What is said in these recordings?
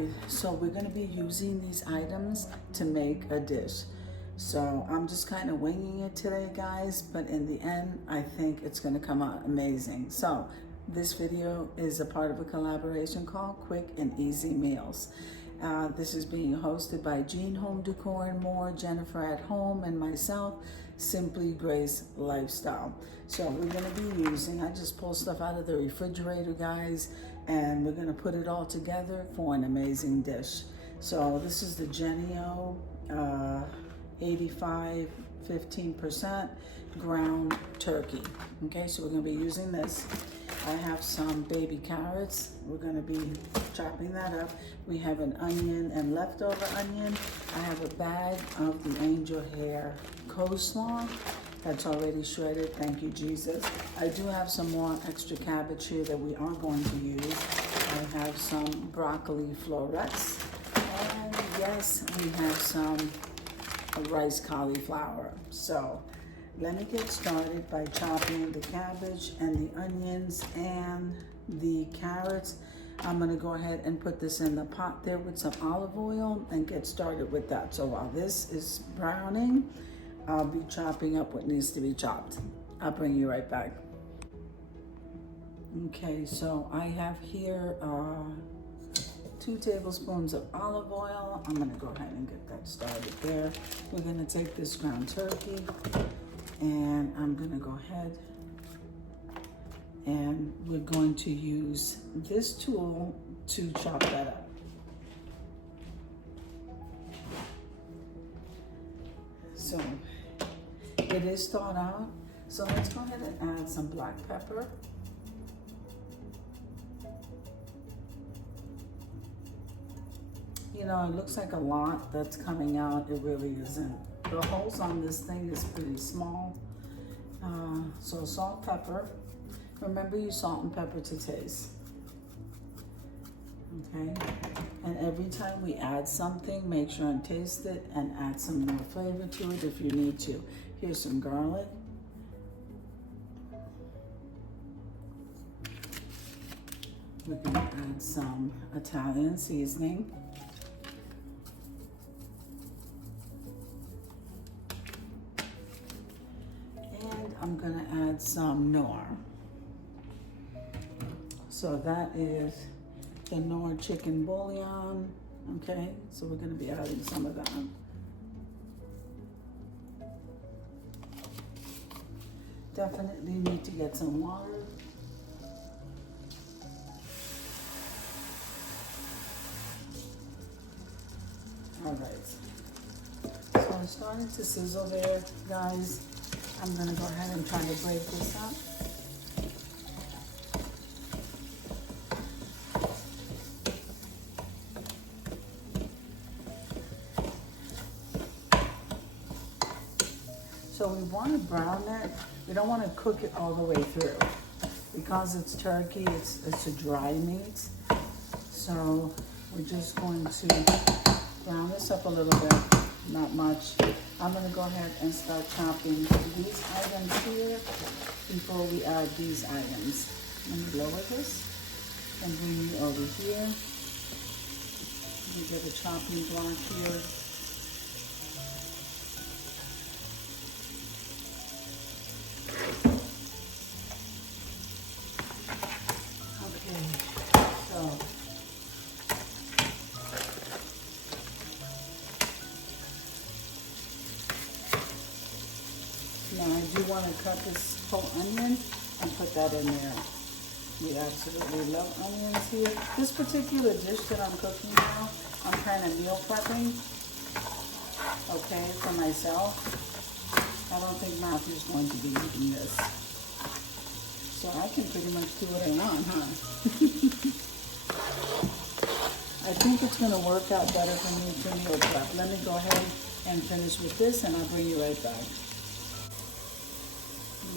right, so we're gonna be using these items to make a dish. So I'm just kind of winging it today, guys, but in the end, I think it's gonna come out amazing. So this video is a part of a collaboration called Quick and Easy Meals. This is being hosted by Jean Home Decor and More, Jennifer at Home, and myself, Simply Grace Lifestyle. So we're gonna be using, I just pulled stuff out of the refrigerator, guys, and we're gonna put it all together for an amazing dish. So this is the Genio 85 15% ground turkey. Okay, so we're gonna be using this. I have some baby carrots. We're gonna be chopping that up. We have an onion and leftover onion. I have a bag of the angel hair coleslaw that's already shredded. Thank you, Jesus. I do have some more extra cabbage here that we are going to use. I have some broccoli florets. And yes, we have some rice cauliflower. So let me get started by chopping the cabbage and the onions and the carrots. I'm gonna go ahead and put this in the pot there with some olive oil and get started with that. So while this is browning, I'll be chopping up what needs to be chopped. I'll bring you right back. Okay, so I have here 2 tablespoons of olive oil. I'm gonna go ahead and get that started there. We're gonna take this ground turkey and I'm gonna go ahead and we're going to use this tool to chop that up. So it is thawed out. So let's go ahead and add some black pepper. You know, it looks like a lot that's coming out. It really isn't. The holes on this thing is pretty small. So salt, pepper. Remember, you salt and pepper to taste. Okay? And every time we add something, make sure and taste it and add some more flavor to it if you need to. Here's some garlic. We're gonna add some Italian seasoning. I'm gonna add some Knorr. So that is the Knorr chicken bouillon, okay? So we're gonna be adding some of that. Definitely need to get some water. All right, so I'm starting to sizzle there, guys. I'm gonna go ahead and try to break this up. So we want to brown it. We don't want to cook it all the way through because it's turkey. It's a dry meat. So we're just going to brown this up a little bit, not much. I'm gonna go ahead and start chopping these items here before we add these items. Let me lower this and bring you over here. Let me get a chopping block here. Okay, so now I do want to cut this whole onion and put that in there. We absolutely love onions here. This particular dish that I'm cooking now, I'm kind of meal prepping, okay, for myself. I don't think Matthew's going to be eating this. So I can pretty much do what I want, huh? I think it's going to work out better for me to meal prep. Let me go ahead and finish with this and I'll bring you right back.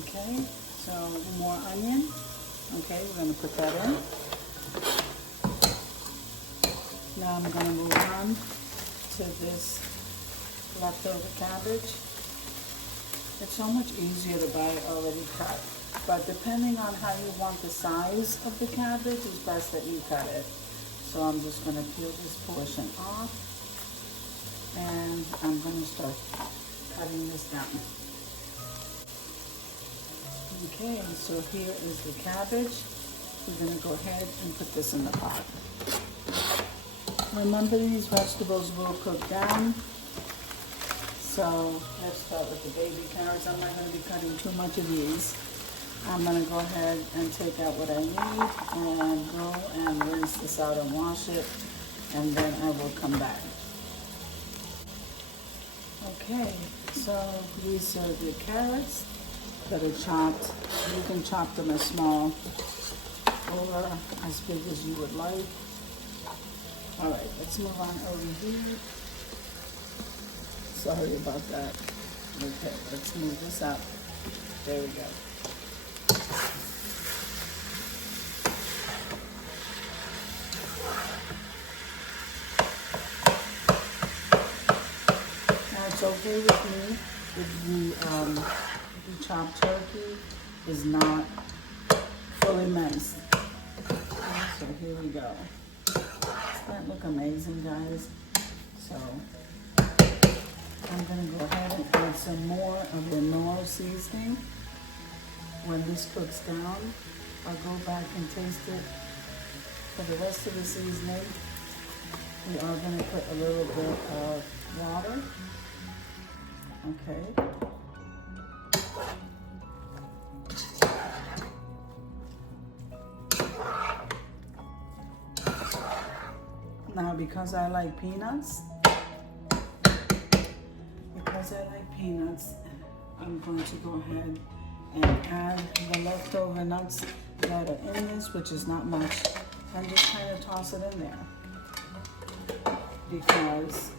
Okay, so more onion. Okay, we're gonna put that in. Now I'm gonna move on to this leftover cabbage. It's so much easier to buy it already cut, but depending on how you want the size of the cabbage, it's best that you cut it. So I'm just gonna peel this portion off, and I'm gonna start cutting this down. Okay, so here is the cabbage. We're gonna go ahead and put this in the pot. Remember, these vegetables will cook down. So let's start with the baby carrots. I'm not gonna be cutting too much of these. I'm gonna go ahead and take out what I need and go and rinse this out and wash it, and then I will come back. Okay, so these are the carrots that are chopped. You can chop them as small or as big as you would like. All right, let's move on over here. Sorry about that. Okay, let's move this up. There we go. Now it's okay with me if the chopped turkey is not fully minced. So here we go. Doesn't that look amazing, guys? So I'm gonna go ahead and add some more of the Knorr seasoning. When this cooks down, I'll go back and taste it. For the rest of the seasoning, we are gonna put a little bit of water. Okay. Now, because I like peanuts, I'm going to go ahead and add the leftover nuts that are in this, which is not much, and just kind of toss it in there because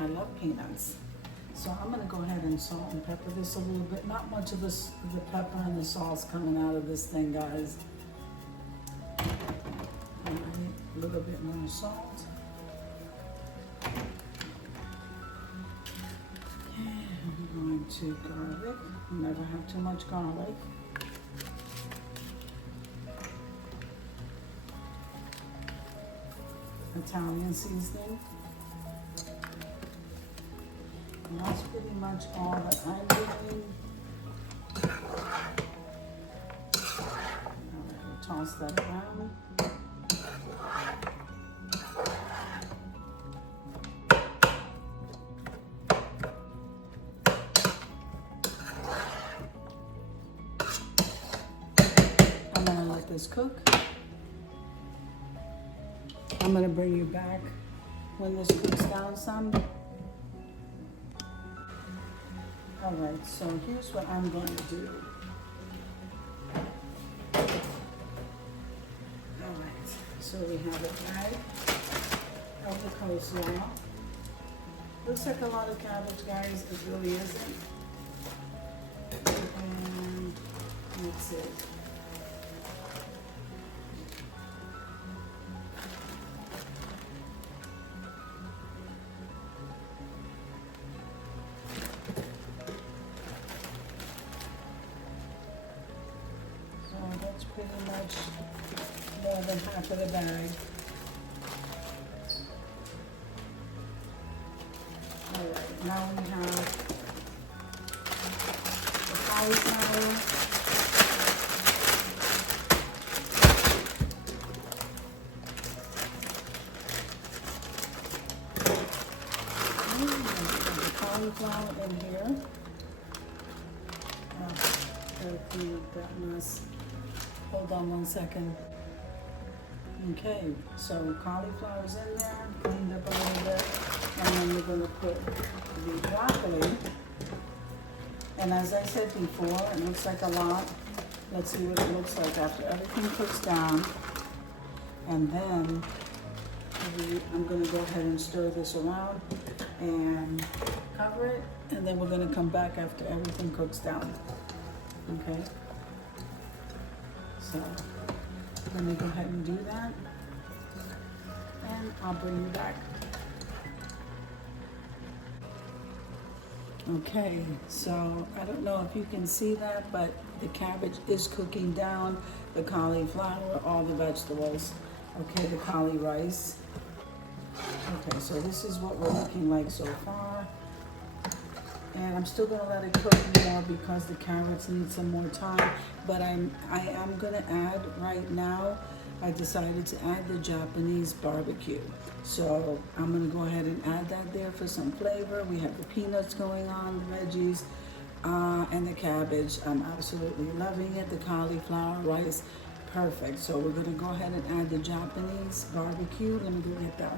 I love peanuts. So I'm gonna go ahead and salt and pepper this a little bit. Not much of this, the pepper and the salt's coming out of this thing, guys. All right, a little bit more salt. Going to garlic. Never have too much garlic. Italian seasoning. And that's pretty much all that I'm doing. I'll toss that around. This cook. I'm going to bring you back when this cooks down some. All right, so here's what I'm going to do. All right, so we have a bag of the coleslaw. Looks like a lot of cabbage, guys. It really isn't. And that's it. That's pretty much more than half of the bag. All right, now we have the cauliflower. The cauliflower in here. Gotta clean up that mess. Hold on one second. Okay, so cauliflower's in there, cleaned up a little bit, and then we're gonna put the broccoli. And as I said before, it looks like a lot. Let's see what it looks like after everything cooks down. And then I'm gonna go ahead and stir this around and cover it, and then we're gonna come back after everything cooks down. Okay? So let me go ahead and do that, and I'll bring you back. Okay, so I don't know if you can see that, but the cabbage is cooking down, the cauliflower, all the vegetables. Okay, the cauli rice. Okay, so this is what we're looking like so far. And I'm still gonna let it cook more because the carrots need some more time. But I am gonna add right now, I decided to add the Japanese barbecue. So I'm gonna go ahead and add that there for some flavor. We have the peanuts going on, the veggies, and the cabbage. I'm absolutely loving it. The cauliflower rice, perfect. So we're gonna go ahead and add the Japanese barbecue. Let me go get that.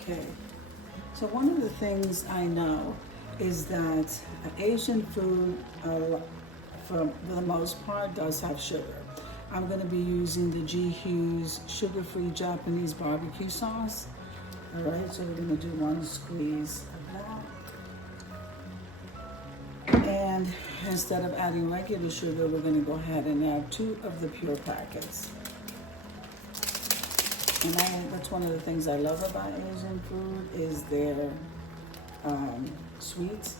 Okay, so one of the things I know is that Asian food, for the most part, does have sugar. I'm going to be using the G. Hughes sugar-free Japanese barbecue sauce. All right, so we're going to do 1 squeeze of that. And instead of adding regular sugar, we're going to go ahead and add 2 of the pure packets. And that's one of the things I love about Asian food is their sweets,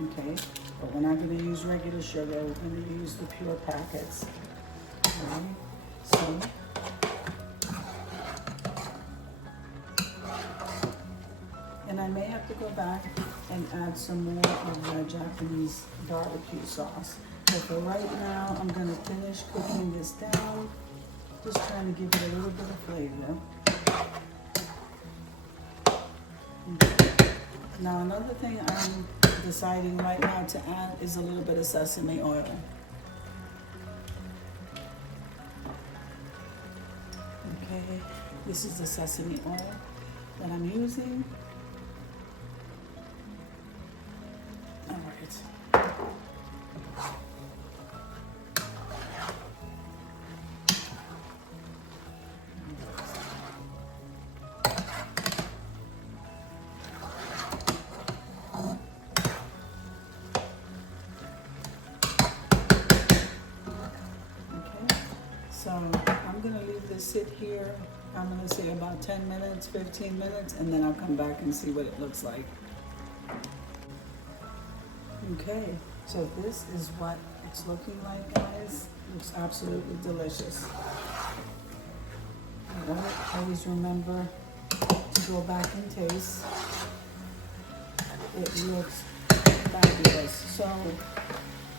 okay? But we're not gonna use regular sugar, we're gonna use the pure packets, okay? So, and I may have to go back and add some more of the Japanese barbecue sauce. But for right now, I'm gonna finish cooking this down. Just trying to give it a little bit of flavor. Now another thing I'm deciding right now to add is a little bit of sesame oil. Okay, this is the sesame oil that I'm using. All right. So I'm gonna leave this sit here. I'm gonna say about 10 minutes, 15 minutes, and then I'll come back and see what it looks like. Okay, so this is what it's looking like, guys. Looks absolutely delicious. All right, always remember to go back and taste. It looks fabulous. So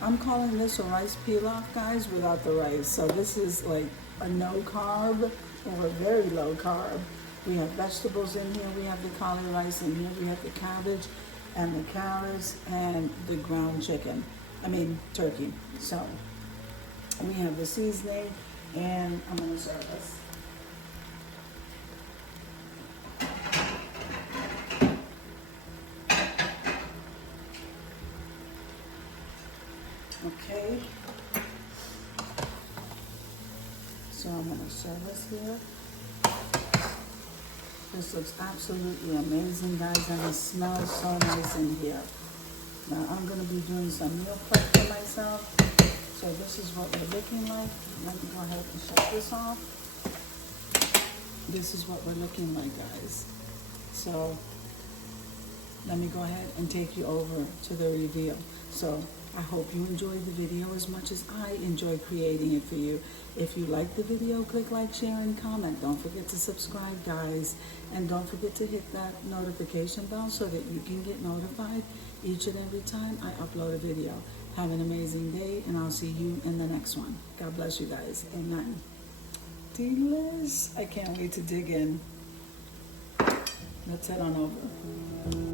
I'm calling this a rice pilaf, guys, without the rice. So this is like a no carb or a very low carb. We have vegetables in here. We have the cauli rice in here. We have the cabbage and the carrots and the ground chicken. Turkey. So we have the seasoning, and I'm gonna serve this. Okay, so I'm going to serve this here. This looks absolutely amazing, guys, and it smells so nice in here. Now I'm going to be doing some meal prep for myself. So this is what we're looking like. Let me go ahead and shut this off. This is what we're looking like, guys. So let me go ahead and take you over to the reveal. So I hope you enjoyed the video as much as I enjoy creating it for you. If you like the video, click like, share, and comment. Don't forget to subscribe, guys. And don't forget to hit that notification bell so that you can get notified each and every time I upload a video. Have an amazing day, and I'll see you in the next one. God bless you guys. Amen. Delish. I can't wait to dig in. Let's head on over.